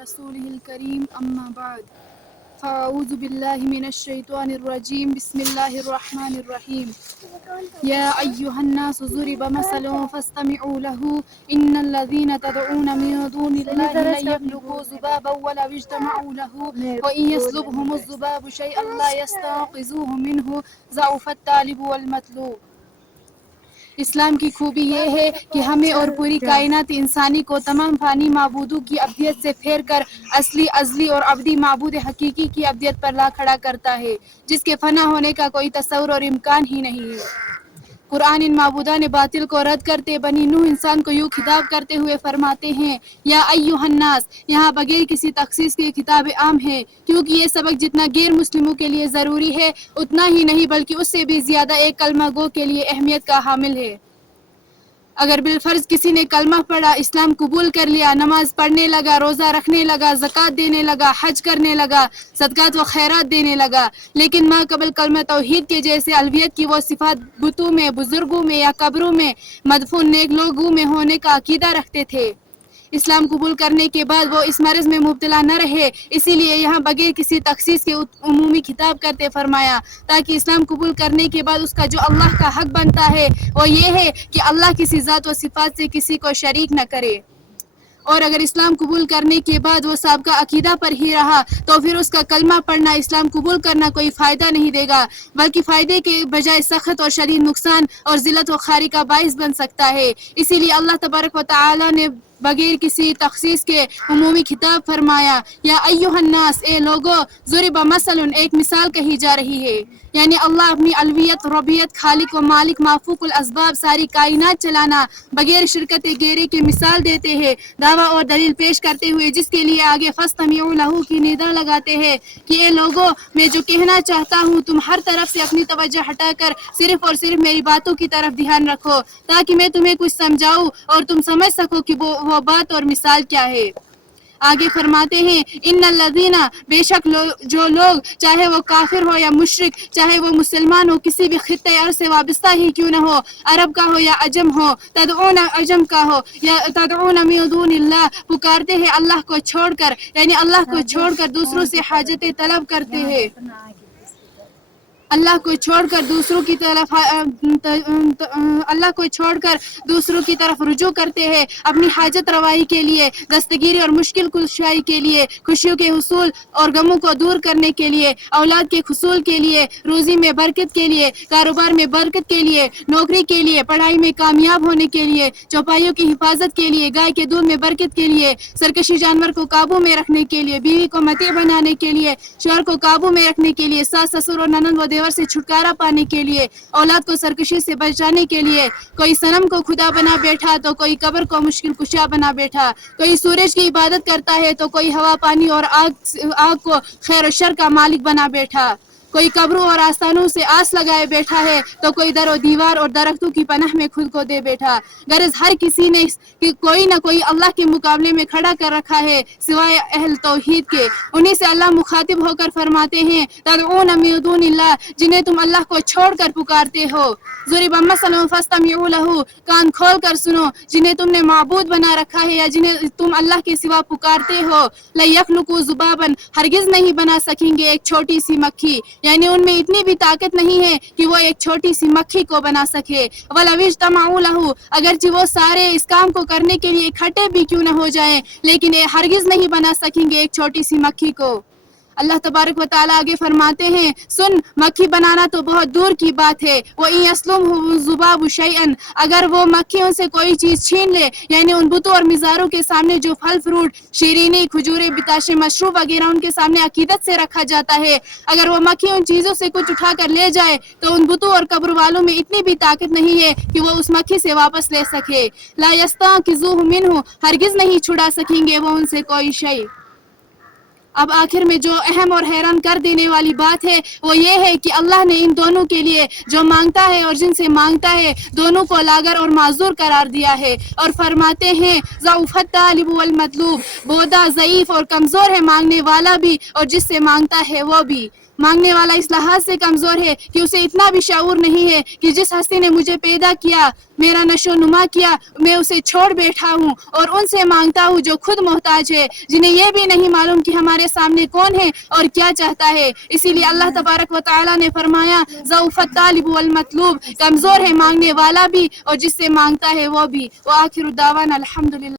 رسوله الكريم أما بعد فأعوذ بالله من الشيطان الرجيم بسم الله الرحمن الرحيم يا أيها الناس ضرب مثل فاستمعوا له إن الذين تدعون من دون الله لن يخلقوا ذبابا ولو اجتمعوا له وإن يسلبهم الذباب شيئا لا يستنقذوه منه ضعف الطالب والمطلوب۔ اسلام کی خوبی یہ ہے کہ ہمیں اور پوری کائنات انسانی کو تمام فانی معبودوں کی ابدیت سے پھیر کر اصلی ازلی اور ابدی معبود حقیقی کی ابدیت پر لا کھڑا کرتا ہے، جس کے فنا ہونے کا کوئی تصور اور امکان ہی نہیں ہے۔ قرآن ان معبودان باطل کو رد کرتے بنی نوح انسان کو یوں خطاب کرتے ہوئے فرماتے ہیں یا ایھا الناس، یہاں بغیر کسی تخصیص کے خطاب عام ہے، کیونکہ یہ سبق جتنا غیر مسلموں کے لیے ضروری ہے اتنا ہی نہیں بلکہ اس سے بھی زیادہ ایک کلمہ گو کے لیے اہمیت کا حامل ہے۔ اگر بالفرض کسی نے کلمہ پڑھا، اسلام قبول کر لیا، نماز پڑھنے لگا، روزہ رکھنے لگا، زکوٰۃ دینے لگا، حج کرنے لگا، صدقات و خیرات دینے لگا، لیکن ماں قبل کلمہ توحید کے جیسے الوہیت کی وہ صفات بتوں میں، بزرگوں میں یا قبروں میں مدفون نیک لوگوں میں ہونے کا عقیدہ رکھتے تھے، اسلام قبول کرنے کے بعد وہ اس مرض میں مبتلا نہ رہے، اسی لیے یہاں بغیر کسی تخصیص کے عمومی خطاب کرتے فرمایا تاکہ اسلام قبول کرنے کے بعد اس کا جو اللہ کا حق بنتا ہے وہ یہ ہے کہ اللہ کسی ذات و صفات سے کسی کو شریک نہ کرے، اور اگر اسلام قبول کرنے کے بعد وہ سابقہ عقیدہ پر ہی رہا تو پھر اس کا کلمہ پڑھنا، اسلام قبول کرنا کوئی فائدہ نہیں دے گا، بلکہ فائدے کے بجائے سخت اور شدید نقصان اور ذلت و خواری کا باعث بن سکتا ہے۔ اسی لیے اللہ تبارک و تعالی نے بغیر کسی تخصیص کے عمومی خطاب فرمایا یا ایھا الناس، اے لوگو، ضرب مثل، ایک مثال کہی جا رہی ہے، یعنی اللہ اپنی الوہیت، ربوبیت، خالق و مالک، مافوق الاسباب، ساری کائنات چلانا بغیر شرکت غیرے کی مثال دیتے ہیں، دعویٰ اور دلیل پیش کرتے ہوئے جس کے لیے آگے فاستمعوا لہ کی ندا لگاتے ہیں کہ اے لوگو، میں جو کہنا چاہتا ہوں تم ہر طرف سے اپنی توجہ ہٹا کر صرف اور صرف میری باتوں کی طرف دھیان رکھو تاکہ میں تمہیں کچھ سمجھاؤں اور تم سمجھ سکو کہ وہ بات اور مثال کیا ہے۔ آگے فرماتے ہیں ان الذین، بے شک جو لوگ، چاہے وہ کافر ہو یا مشرک، چاہے وہ مسلمان ہو، کسی بھی خطۂ ارض سے وابستہ ہی کیوں نہ ہو، عرب کا ہو یا عجم ہو، تدعون، عجم کا ہو یا تدعون من دون اللہ، پکارتے ہیں اللہ کو چھوڑ کر، یعنی اللہ کو چھوڑ کر دوسروں سے حاجتیں طلب کرتے ہیں، اللہ کو چھوڑ کر دوسروں کی طرف اللہ کو چھوڑ کر دوسروں کی طرف رجوع کرتے ہیں اپنی حاجت روائی کے لیے، دستگیری اور مشکل کشائی کے لیے، خوشیوں کے حصول اور غموں کو دور کرنے کے لیے، اولاد کے حصول کے لیے، روزی میں برکت کے لیے، کاروبار میں برکت کے لیے، نوکری کے لیے، پڑھائی میں کامیاب ہونے کے لیے، چوپایوں کی حفاظت کے لیے، گائے کے دودھ میں برکت کے لیے، سرکشی جانور کو قابو میں رکھنے کے لیے، بیوی کو مطیع بنانے کے لیے، شوہر کو قابو میں رکھنے کے لیے، ساس سسر اور ننند و دیور سے چھٹکارا پانے کے لیے، اولاد کو سرکشی سے بچانے کے لیے، کوئی صنم کو خدا بنا بیٹھا تو کوئی قبر کو مشکل کشا بنا بیٹھا، کوئی سورج کی عبادت کرتا ہے تو کوئی ہوا پانی اور آگ کو خیر و شر کا مالک بنا بیٹھا، کوئی قبروں اور آستانوں سے آس لگائے بیٹھا ہے تو کوئی در و دیوار اور درختوں کی پناہ میں خود کو دے بیٹھا، غرض ہر کسی نے کوئی نہ کوئی اللہ کے مقابلے میں کھڑا کر رکھا ہے سوائے اہل توحید کے، انہی سے اللہ مخاطب ہو کر فرماتے ہیں تدعون من دون اللہ، جنہیں تم اللہ کو چھوڑ کر پکارتے ہو، ضرب مثل فاستمعوا لہ، کان کھول کر سنو، جنہیں تم نے معبود بنا رکھا ہے یا جنہیں تم اللہ کے سوا پکارتے ہو، لن یخلقوا ذبابا، ہرگز نہیں بنا سکیں گے ایک چھوٹی سی مکھی، یعنی ان میں اتنی بھی طاقت نہیں ہے کہ وہ ایک چھوٹی سی مکھی کو بنا سکے، ولو اجتمعوا لہ، اگرچہ وہ سارے اس کام کو کرنے کے لیے اکٹھے بھی کیوں نہ ہو جائیں لیکن یہ ہرگز نہیں بنا سکیں گے ایک چھوٹی سی مکھی کو۔ اللہ تبارک و تعالیٰ آگے فرماتے ہیں سن، مکھی بنانا تو بہت دور کی بات ہے، وَإِن يَسْلُبْهُمُ الذُّبَابُ شَيْئًا، اگر وہ مکھی ان سے کوئی چیز چھین لے، یعنی ان بتوں اور مزاروں کے سامنے جو پھل فروٹ، شیرینی، کھجورے، بتاشے، مشروب وغیرہ ان کے سامنے عقیدت سے رکھا جاتا ہے، اگر وہ مکھی ان چیزوں سے کچھ اٹھا کر لے جائے تو ان بتوں اور قبر والوں میں اتنی بھی طاقت نہیں ہے کہ وہ اس مکھی سے واپس لے سکے، لا يستنقذوه منه، ہرگز نہیں چھڑا سکیں گے وہ ان سے کوئی شے۔ اب آخر میں جو اہم اور حیران کر دینے والی بات ہے وہ یہ ہے کہ اللہ نے ان دونوں کے لیے جو مانگتا ہے اور جن سے مانگتا ہے دونوں کو لاغر اور معذور قرار دیا ہے، اور فرماتے ہیں ضعف الطالب والمطلوب، بودا ضعیف اور کمزور ہے مانگنے والا بھی اور جس سے مانگتا ہے وہ بھی۔ مانگنے والا اس لحاظ سے کمزور ہے کہ اسے اتنا بھی شعور نہیں ہے کہ جس ہستی نے مجھے پیدا کیا، میرا نشو نما کیا، میں اسے چھوڑ بیٹھا ہوں اور ان سے مانگتا ہوں جو خود محتاج ہے، جنہیں یہ بھی نہیں معلوم کہ ہمارے سامنے کون ہے اور کیا چاہتا ہے۔ اسی لیے اللہ تبارک و تعالی نے فرمایا ضعف الطالب والمطلوب، کمزور ہے مانگنے والا بھی اور جس سے مانگتا ہے وہ بھی۔ وآخر دعوانا الحمدللہ۔